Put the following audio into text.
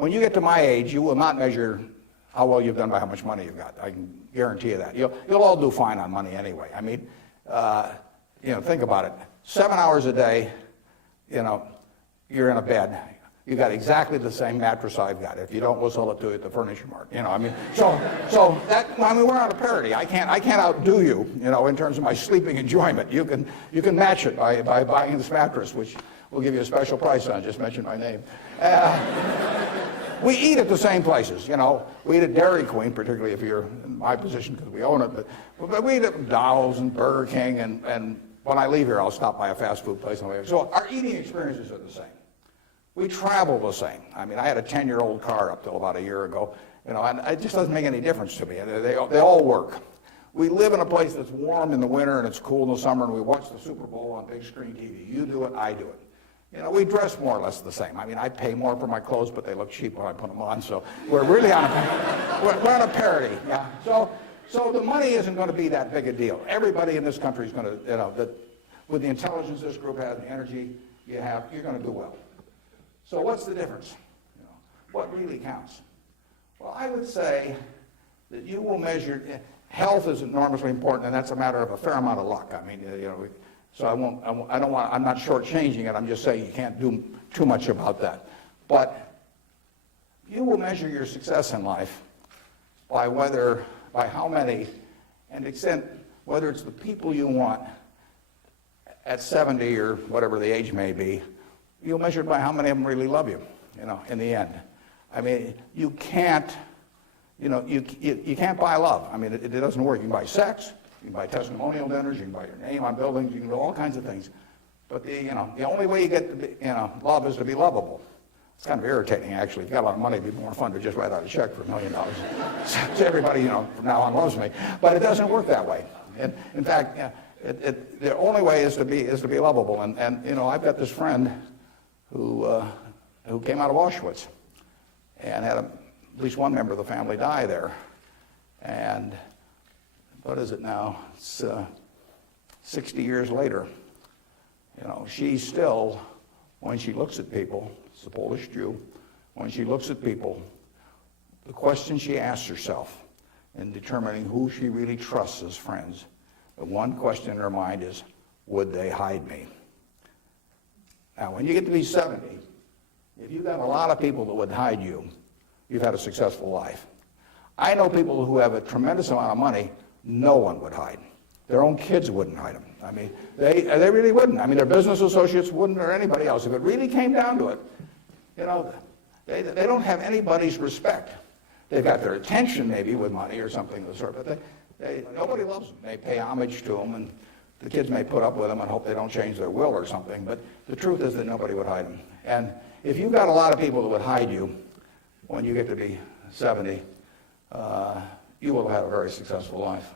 when you get to my age, you will not measure how well you've done by how much money you've got. I can guarantee you that. You'll all do fine on money anyway. I mean, think about it. 7 hours a day, you're in a bed. You got exactly the same mattress I've got. If you don't, we'll sell it to you at the Furniture Mart. We're on a parity. I can't outdo you, in terms of my sleeping enjoyment. You can match it by buying this mattress, which we'll give you a special price on. Just mention my name. We eat at the same places, We eat at Dairy Queen, particularly if you're in my position because we own it. But we eat at McDonald's and Burger King, and when I leave here, I'll stop by a fast food place. So our eating experiences are the same. We travel the same. I mean, I had a 10-year-old car up till about a year ago, and it just doesn't make any difference to me. They all work. We live in a place that's warm in the winter and it's cool in the summer, and we watch the Super Bowl on big screen TV. You do it, I do it. We dress more or less the same. I mean, I pay more for my clothes, but they look cheap when I put them on. So we're really on a parity. Yeah. So the money isn't going to be that big a deal. Everybody in this country is going to, with the intelligence this group has, the energy you have, you're going to do well. So what's the difference? What really counts? Well, I would say that you will measure, health is enormously important, and that's a matter of a fair amount of luck. I mean, so I'm not shortchanging it. I'm just saying you can't do too much about that. But you will measure your success in life by how many, and extent, whether it's the people you want at 70 or whatever the age may be, you'll measure it by how many of them really love you, in the end. I mean, you can't buy love. I mean, it doesn't work. You can buy sex, you can buy testimonial dinners, you can buy your name on buildings, you can do all kinds of things. But the only way you get to be, love is to be lovable. It's kind of irritating, actually. If you got a lot of money, it'd be more fun to just write out a check for $1 million. So everybody, from now on loves me. But it doesn't work that way. And in fact, the only way is to be lovable. And I've got this friend who came out of Auschwitz and had at least one member of the family die there. And what is it now? It's 60 years later. She still, when she looks at people, it's a Polish Jew, when she looks at people, the question she asks herself in determining who she really trusts as friends, the one question in her mind is, would they hide me? Now, when you get to be 70, if you've got a lot of people that would hide you, you've had a successful life. I know people who have a tremendous amount of money, no one would hide. Their own kids wouldn't hide them. I mean, they really wouldn't. I mean, their business associates wouldn't, or anybody else. If it really came down to it, they don't have anybody's respect. They've got their attention maybe with money or something of the sort, but nobody loves them. They pay homage to them, and the kids may put up with them and hope they don't change their will or something, but the truth is that nobody would hide them. And if you've got a lot of people that would hide you when you get to be 70, you will have had a very successful life.